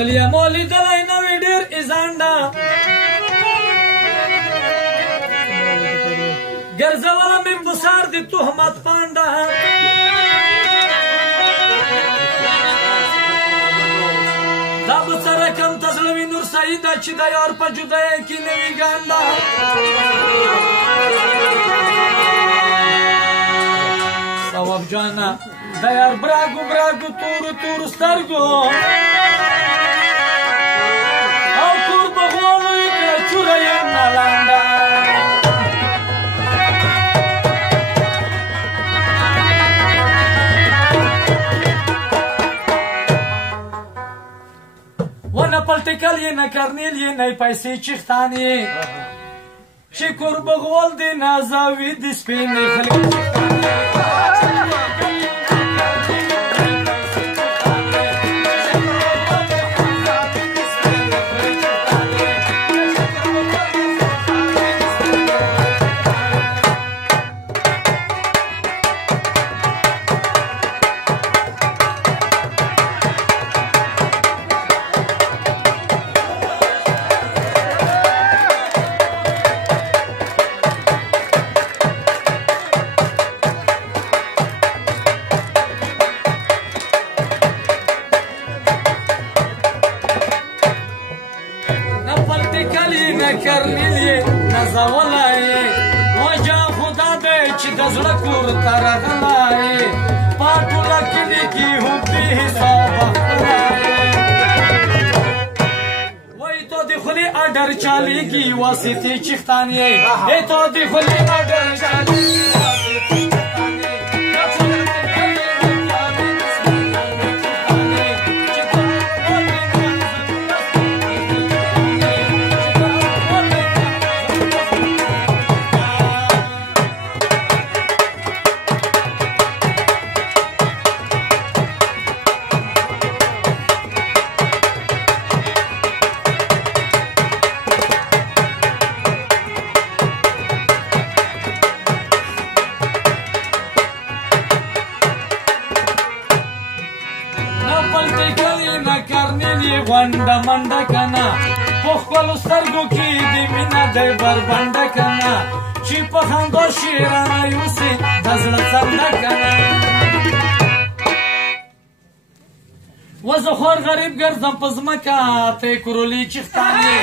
ښکليه مو لیدلی نه وي ډېر ایزانډه ګرځوله مې په سار د تهمت پانډه دا به څه رقم ته زړه وي نور سعیده چې د یار په جدایۍ کې نه وي ګانډه ثواب جانه د یار براګو براګو تورو تورو سترګو او کور په غولو یې کړه چوره یم نه لانډه ونه پلټکل یې نه کرنیل یې نه پیسې چښتان یې چې کور په غول د نازاوي د سپینې خلک کرنیل یې نازولی یې وجه خدا دی چې د زړه کور ته راغلی یې په ټوله کلي کې هم بې حسابه ښکلی وایي تو د خولې اډر چالېږي واسطې چښتان یې تو د خولې اډر چالېږي ونډه منډه کنه په خپلو سترګو کې د مینه دی بربنډه کنه چې په خندا شیرانه یوسې د زړه څنډه کنه و زه خور غریب ګرځم په ځمکه ته یې کرولي چښتان یې